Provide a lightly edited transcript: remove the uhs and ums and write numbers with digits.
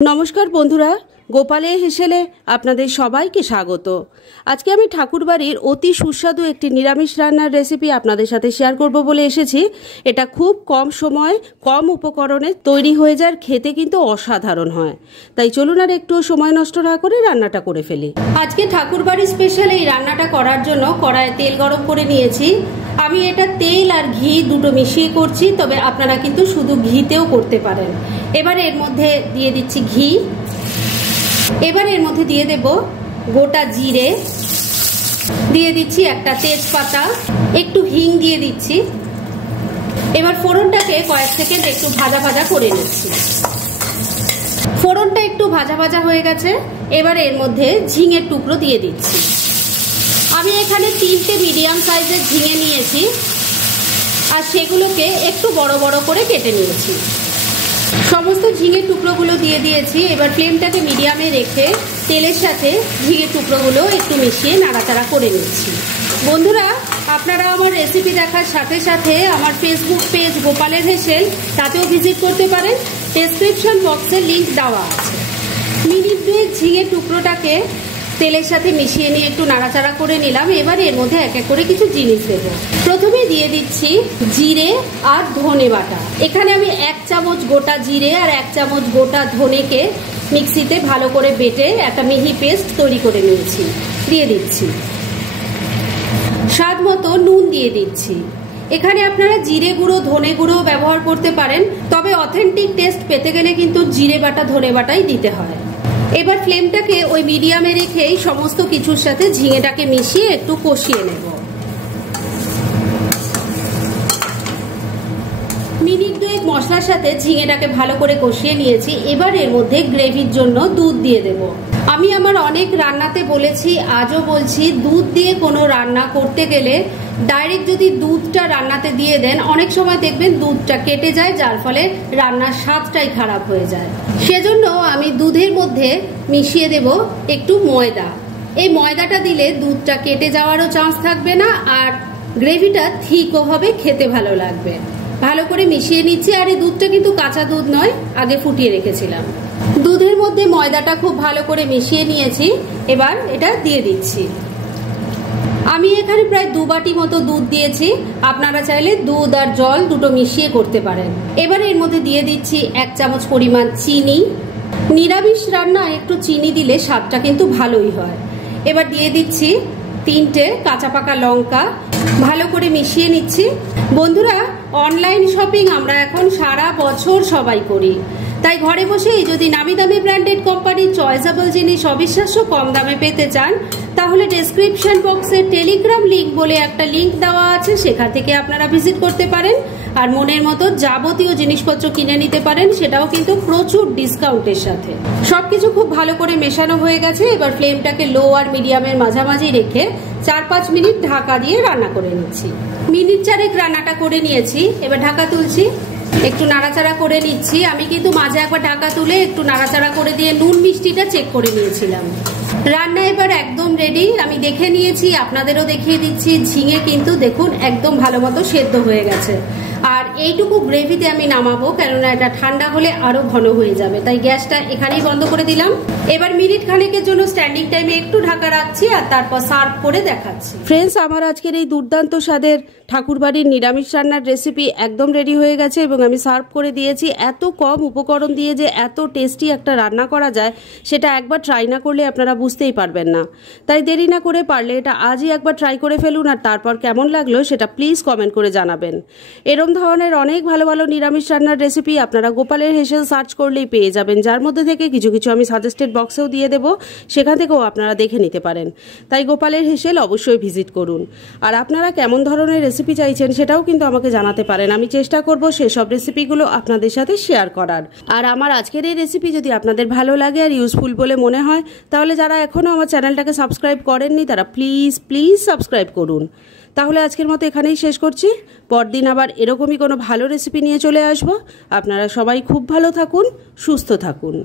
নমস্কার বন্ধুরা, গোপালের হেসেলে আপনাদের সবাইকে স্বাগত। আজকে আমি ঠাকুরবাড়ির অতি সুস্বাদু একটি নিরামিষ রান্নার রেসিপি আপনাদের সাথে শেয়ার করব বলে এসেছি। এটা খুব কম সময় কম উপকরণে তৈরি হয়ে যায়, খেতে কিন্তু অসাধারণ হয়। তাই চলুন আর একটু সময় নষ্ট না করে রান্নাটা করে ফেলি। আজকে ঠাকুরবাড়ি স্পেশাল এই রান্নাটা করার জন্য কড়াইয়ে তেল গরম করে নিয়েছি। আমি এটা তেল আর ঘি দুটো মিশিয়ে করছি, তবে আপনারা কিন্তু শুধু ঘিতেও করতে পারেন। এবার এর মধ্যে দিয়ে দিচ্ছি ঘি। এবার এর মধ্যে দিয়ে দেব গোটা জিরে, দিয়ে দিচ্ছি একটা তেজপাতা, একটু হিং দিয়ে দিচ্ছি। এবার ফোড়নটাকে কয়েক সেকেন্ড একটু ভাজা ভাজা করে নিচ্ছি। ফোড়নটা একটু ভাজা ভাজা হয়ে গেছে। এবার এর মধ্যে ঝিঙের টুকরো দিয়ে দিচ্ছি। আমি এখানে 3টে মিডিয়াম সাইজের ঝিঙে নিয়েছি, আর সেগুলোকে একটু বড় বড় করে কেটে নিয়েছি। সমস্ত ঝিঙের টুকরোগুলো দিয়ে দিয়েছি। এবার ফ্লেমটাকে মিডিয়ামে রেখে তেলের সাথে ঝিঙের টুকরোগুলো একটু মিশিয়ে নাড়াচাড়া করে নিচ্ছি। বন্ধুরা, আপনারা আমার রেসিপি দেখার সাথে সাথে আমার ফেসবুক পেজ গোপালের হেসেল, তাতেও ভিজিট করতে পারেন। ডেসক্রিপশন বক্সে লিংক দেওয়া আছে। মিনিট দুয়েক ঝিঙের টুকরোটাকে তেলের সাথে মিশিয়ে নিয়ে একটু নাড়াচাড়া করে নিলাম। এবার এর মধ্যে এক এক করে কিছু জিনিস দেব। প্রথমে দিয়ে দিচ্ছি জিরে আর ধনে বাটা। এখানে আমি 1 চামচ গোটা জিরে আর 1 চামচ গোটা ধনেকে মিক্সিতে ভালো করে বেটে একটা মিহি পেস্ট তৈরি করে নিয়েছি। দিয়ে দিচ্ছি স্বাদ মতো নুন দিয়ে দিচ্ছি। এখানে আপনারা জিরে গুঁড়ো ধনে গুঁড়ো ব্যবহার করতে পারেন, তবে অথেন্টিক টেস্ট পেতে গেলে কিন্তু জিরে বাটা ধনে বাটাই দিতে হয়। এবার ফ্লেমটাকে ওই মিডিয়ামে রেখেই সমস্ত কিছুর সাথে ঝিঙেটাকে মিশিয়ে একটু কষিয়ে নেব। মিনিট দুয়েক মশলার সাথে ঝিঙেটাকে ভালো করে কষিয়ে নিয়েছি। এবার এর মধ্যে গ্রেভির জন্য দুধ দিয়ে দেব। আমি আমার অনেক রান্নাতে বলেছি, আজও বলছি, দুধ দিয়ে কোনো রান্না করতে গেলে ডাইরেক্ট যদি দুধটা রান্নাতে দিয়ে দেন, অনেক সময় দেখবেন দুধটা কেটে যায়, যার ফলে রান্নার স্বাদটাই খারাপ হয়ে যায়। সেজন্য আমি দুধের মধ্যে মিশিয়ে দেব একটু ময়দা। এই ময়দাটা দিলে দুধটা কেটে যাওয়ারও চান্স থাকবে না, আর গ্রেভিটা থিকও হবে, খেতে ভালো লাগবে। ভালো করে মিশিয়ে নিচ্ছি। আর এই দুধটা কিন্তু কাঁচা দুধ নয়, আগে ফুটিয়ে রেখেছিলাম। দুধের মধ্যে ময়দাটা খুব ভালো করে মিশিয়ে নিয়েছি। এবার এটা দিয়ে দিচ্ছি। আমি এখানে প্রায় 2 বাটি মতো দুধ দিয়েছি। আপনারা চাইলে দুধ আর জল দুটো মিশিয়ে করতে পারেন। এবার এর মধ্যে দিয়ে দিচ্ছি 1 চামচ পরিমাণ চিনি। নিরামিষ রান্নায় একটু চিনি দিলে স্বাদটা কিন্তু ভালোই হয়। এবার দিয়ে দিচ্ছি 3টে কাঁচা পাকা লঙ্কা। ভালো করে মিশিয়ে নিচ্ছি। বন্ধুরা, অনলাইন শপিং আমরা এখন সারা বছর সবাই করি, তাই ঘরে বসেই যদি নামি দামি ব্র্যান্ডেড কোম্পানির চয়েসেবল জিনিস অবিশ্বাস্য কম দামে পেতে চান, তাহলে ডেসক্রিপশন বক্সে টেলিগ্রাম লিংক বলে একটা লিংক দেওয়া আছে, সেখান থেকে আপনারা ভিজিট করতে পারেন। আর মনের মতো যাবতীয় জিনিসপত্র কিনে নিতে পারেন, সেটাও কিন্তু প্রচুর ডিসকাউন্টের সাথে। সবকিছু খুব ভালো করে মেশানো হয়ে গেছে। এবার ফ্লেমটাকে লো আর মিডিয়ামের মাঝামাঝি রেখে 4-5 মিনিট ঢাকা দিয়ে রান্না করে নিচ্ছি। মিনিট 4 রান্নাটা করে নিয়েছি। এবার ঢাকা তুলছি, একটু নাড়াচাড়া করে নিচ্ছি। আমি কিন্তু মাঝে একবার ঢাকা তুলে একটু নাড়াচাড়া করে দিয়ে নুন মিষ্টিটা চেক করে নিয়েছিলাম। রান্না এবার একদম রেডি। আমি দেখে নিয়েছি, আপনাদেরও দেখিয়ে দিচ্ছি। ঝিঙে কিন্তু দেখুন একদম ভালো মতো সেদ্ধ হয়ে গেছে। আর এইটুকু গ্রেভিতে আমি নামাবো, কেননা এটা ঠান্ডা হলে আরো ঘন হয়ে যাবে, তাই গ্যাসটা এখানেই বন্ধ করে দিলাম। এবার মিনিট খানেকের জন্য স্ট্যান্ডিং টাইমে একটু ঢাকা রাখছি, আর তারপর সার্ভ করে দেখাচ্ছি। ফ্রেন্ডস, আমার আজকের এই দুর্দান্ত স্বাদের ঠাকুরবাড়ির নিরামিষ রান্নার রেসিপি একদম রেডি হয়ে গেছে এবং আমি সার্ভ করে দিয়েছি। এত কম উপকরণ দিয়ে যে এত টেস্টি একটা রান্না করা যায়, সেটা একবার ট্রাই না করলে আপনারা বুঝতেই পারবেন না। তাই দেরি না করে পারলে এটা আজই একবার ট্রাই করে ফেলুন, আর তারপর কেমন লাগলো সেটা প্লিজ কমেন্ট করে জানাবেন। এরকম ধরনের অনেক ভালো ভালো নিরামিষ রান্নার রেসিপি আপনারা গোপালের হেসেল সার্চ করলেই পেয়ে যাবেন, যার মধ্যে থেকে কিছু কিছু আমি সাজেস্টেড বক্সেও দিয়ে দেবো, সেখান থেকেও আপনারা দেখে নিতে পারেন। তাই গোপালের হেসেল অবশ্যই ভিজিট করুন। আর আপনারা কেমন ধরনের রেসিপি চাইছেন সেটাও কিন্তু আমাকে জানাতে পারেন। আমি চেষ্টা করব সেসব রেসিপিগুলো আপনাদের সাথে শেয়ার করার। আর আমার আজকের এই রেসিপি যদি আপনাদের ভালো লাগে আর ইউজফুল বলে মনে হয়, তাহলে যারা এখনও আমার চ্যানেলটাকে সাবস্ক্রাইব করেননি, তারা প্লিজ সাবস্ক্রাইব করুন। তাহলে আজকের মতো এখানেই শেষ করছি। পরদিন আবার এরকমই কোনো ভালো রেসিপি নিয়ে চলে আসবো। আপনারা সবাই খুব ভালো থাকুন, সুস্থ থাকুন।